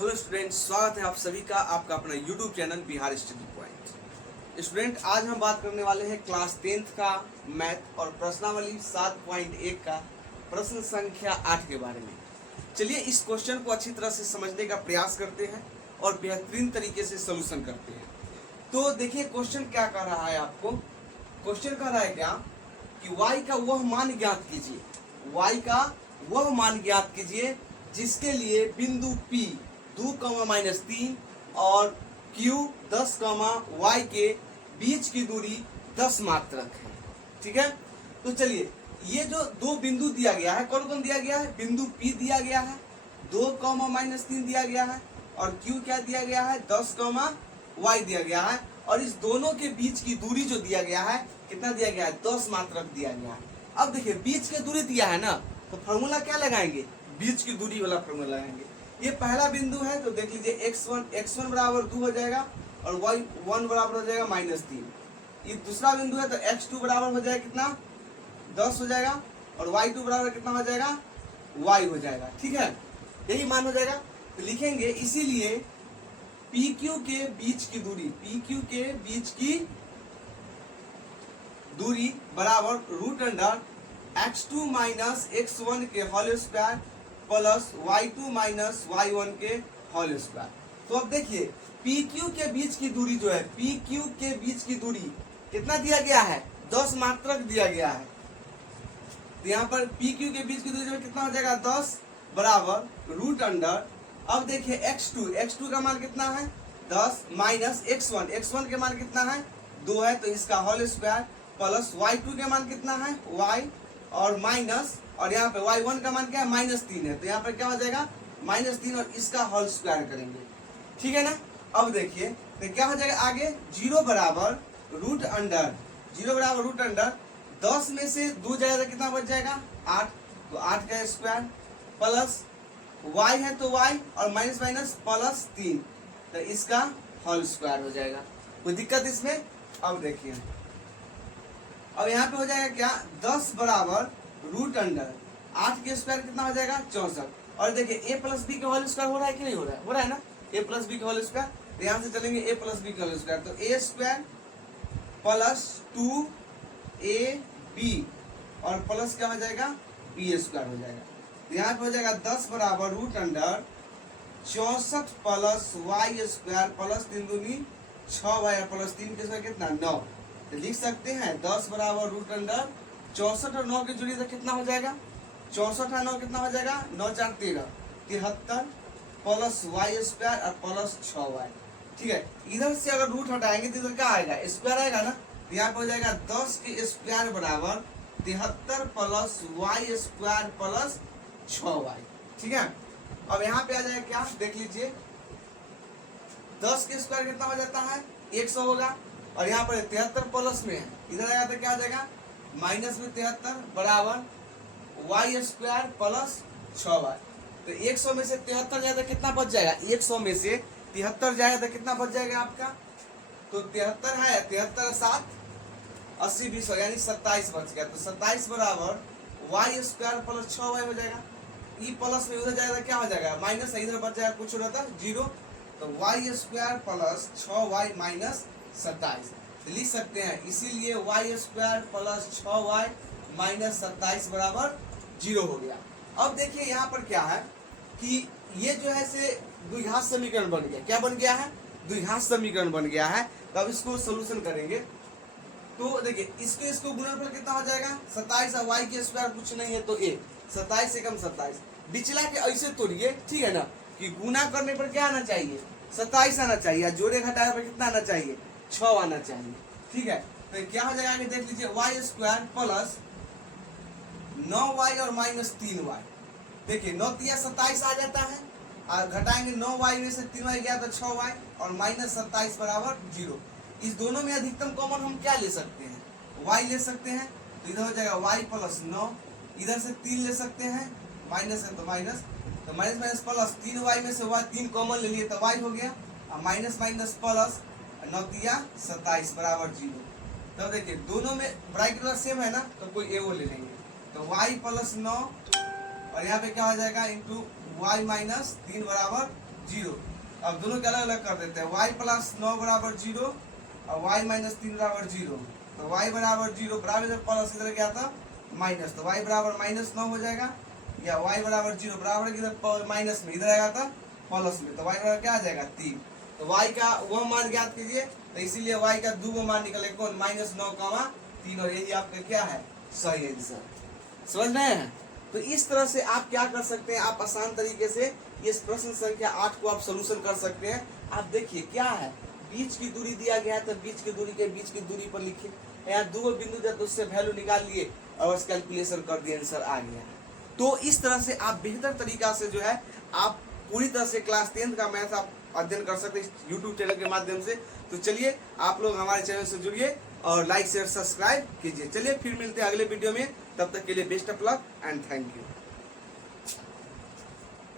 Hello student, स्वागत है आप सभी का आपका अपना YouTube channel Bihar study point. Student, आज हम बात करने वाले हैं क्लास 10th का मैथ और प्रश्नावली 7.1 का प्रश्न संख्या 8 के बारे में। चलिए इस क्वेश्चन को अच्छी तरह से समझने का प्रयास करते हैं और बेहतरीन तरीके से सोल्यूशन करते हैं। तो देखिए क्वेश्चन क्या कह रहा है आपको। क्वेश्चन कह रहा है क्या कि y का वह मान ज्ञात कीजिए, y का वह मान ज्ञात कीजिए जिसके लिए बिंदु P 2,-3 और Q 10, y के बीच की दूरी 10 मात्रक है। ठीक है, तो चलिए ये जो दो बिंदु दिया गया है, कौन कौन दिया गया है? बिंदु P दिया गया है, 2,-3 दिया गया है, और Q क्या दिया गया है? 10, y दिया गया है। और इस दोनों के बीच की दूरी जो दिया गया है, कितना दिया गया है? 10 मात्रक दिया गया है। अब देखिए बीच की दूरी दिया है ना, तो फॉर्मूला क्या लगाएंगे? बीच की दूरी वाला फॉर्मूला लगाएंगे। ये पहला बिंदु है तो देख लीजिए x1 बराबर 2 हो जाएगा और y1 बराबर हो जाएगा -3। ये दूसरा बिंदु है तो x2 बराबर हो जाएगा कितना? 10 हो जाएगा और y2 बराबर कितना हो जाएगा? y हो जाएगा। ठीक है, यही मान हो जाएगा। तो लिखेंगे इसीलिए PQ के बीच की दूरी, PQ के बीच की दूरी बराबर √x2 - x1 के whole square plus y2 - y1 के होल स्क्वायर। तो अब देखिए PQ के बीच की दूरी जो है, PQ के बीच की दूरी कितना दिया गया है? 10 मात्रक दिया गया है। तो यहाँ पर PQ के बीच की दूरी जो है कितना हो जाएगा? 10 बराबर √। अब देखिए x2 का मान कितना है? 10 माइनस x1 के मान कितना है? 2 है, तो इसका होल स्क्वायर प्लस y2 के मान कितना है? y और माइनस, और यहाँ पे y1 का मान क्या है? -3 है, तो यहाँ पर क्या हो जाएगा? -3 और इसका होल स्क्वायर करेंगे। ठीक है ना। अब देखिए तो क्या हो जाएगा आगे? 0 बराबर √। 10 में से 2 जाएगा तो कितना बच जाएगा? 8, तो 8 का स्क्वायर प्लस y है तो y और माइनस प्लस 3, तो इसका होल स्क्वायर हो जाएगा। कोई दिक्कत इसमें? अब देखिए अब यहाँ पे हो जाएगा क्या? 10 बराबर √8 के स्क्वायर कितना हो जाएगा? 64। और देखिए a प्लस बी का होल स्क्वायर हो रहा है कि नहीं हो रहा है? हो रहा है ना, a प्लस बी का होल स्क्वायर। तो यहाँ से चलेंगे a प्लस बी का होल स्क्वायर, तो a स्क्वायर प्लस 2ab और प्लस क्या हो जाएगा? b स्क्वायर हो जाएगा। तो यहाँ पे हो जाएगा 10 बराबर √64 प्लस y स्क्वायर प्लस 3 दूनी 6y और प्लस 3 के स्क्वायर कितना? 9। तो लिख सकते हैं 10 बराबर √64 और 9 की जोड़ी तो कितना हो जाएगा? 64 और 9 कितना हो जाएगा? 9 4 13, 73 प्लस y स्क्वायर और प्लस 6y। ठीक है, इधर से अगर रूट हटाएंगे तो इधर क्या आएगा? स्क्वायर आएगा ना। तो यहाँ पे हो जाएगा 10 के स्क्वायर बराबर 73 plus y square plus 6y। ठीक है, अब यहाँ पे आ जाएगा क्या? देख लीजिए 10 के स्क्वायर कितना हो जाता है? 100 होगा, और यहाँ पर 73 प्लस में है, इधर आएगा तो क्या हो जाएगा? माइनस में 73 बराबर y स्क्वायर प्लस 6y। तो 100 में से 73 जाएगा तो कितना बच जाएगा? 100 में से 73 जाएगा तो कितना बच जाएगा आपका? तो 73 है, 73 7 80 20 यानी 27 बच गया। तो 27 बराबर y स्क्वायर प्लस 6y हो जाएगा। ई प्लस में उधर जाएगा क्या हो जाएगा? माइनस, इधर बच जाएगा कुछ रहता 0, तो y square plus 6y minus 27। तो लिख सकते हैं इसीलिए y square plus 6y minus 27 बराबर 0 हो गया। अब देखिए यहाँ पर क्या है कि ये जो है से द्विघात समीकरण बन गया। क्या बन गया है? द्विघात समीकरण बन गया है। तो अब इसको सोल्यूशन करेंगे तो देखिए इसको गुणनफल कितना हो जाएगा? 27 और y के स्क्वायर कुछ नहीं है तो a, 27 से कम 27। बिचला के ऐसे तोड़िए, ठीक है ना, कि गुना करने पर क्या आना चाहिए? 27 आना चाहिए, जोड़े घटाने पर कितना आना चाहिए? 6 आना चाहिए। ठीक है, तो क्या हो जाएगा आगे देख लीजिए y स्क्वायर प्लस 9y और माइनस 3y। देखिए 9 3 27 आ जाता है, और घटाएंगे 9y में से 3y गया तो 6y और माइनस 27 बराबर 0। इस दोनों में अधिकतम कॉमन हम क्या ले सकते हैं? y ले सकते हैं, तो इधर हो जाएगा y प्लस 9, इधर से 3 ले सकते हैं, माइनस है तो माइनस, तो माइनस प्लस 3y में से y 3 कॉमन ले लिए तो y हो गया, और माइनस प्लस 9 3 27 बराबर 0। तो देखिए दोनों में ब्रैकेट सेम है ना, तो कोई ए वो ले लेंगे, तो y प्लस 9 और यहाँ पे क्या हो जाएगा? इंटू y माइनस 3 बराबर 0। अब दोनों के अलग अलग कर देते हैं, y प्लस 9 बराबर 0 और y माइनस 3 बराबर 0। तो y बराबर 0 बराबर इधर प्लस इधर क्या था माइनस, तो y बराबर माइनस 9 हो जाएगा, या y बराबर 0 बराबर इधर माइनस में इधर आएगा था प्लस में, तो y बराबर क्या आ जाएगा 3। तो y का वह मान ज्ञात कीजिए, तो इसीलिए y का दो मान निकले कौन -9, 3, और यही आपका क्या है सही आंसर। समझ रहे हैं? तो इस तरह से आप क्या कर सकते हैं, आप आसान तरीके से इस प्रश्न संख्या 8 को आप सोल्यूशन कर सकते हैं। आप देखिए क्या है, बीच की दूरी दिया गया है तो बीच की दूरी के बीच की दूरी पर लिखिए, यहाँ दो बिंदु दिया तो उससे वैल्यू निकाल लिए और उस कैलकुलेशन कर दिए, आंसर आ गया। तो इस तरह से आप बेहतर तरीका से जो है आप पूरी तरह से क्लास 10th का मैथ आप अध्ययन कर सकते हैं यूट्यूब चैनल के माध्यम से। तो चलिए आप लोग हमारे चैनल से जुड़िए और लाइक शेयर सब्सक्राइब कीजिए। चलिए फिर मिलते हैं अगले वीडियो में, तब तक के लिए best of luck and thank you.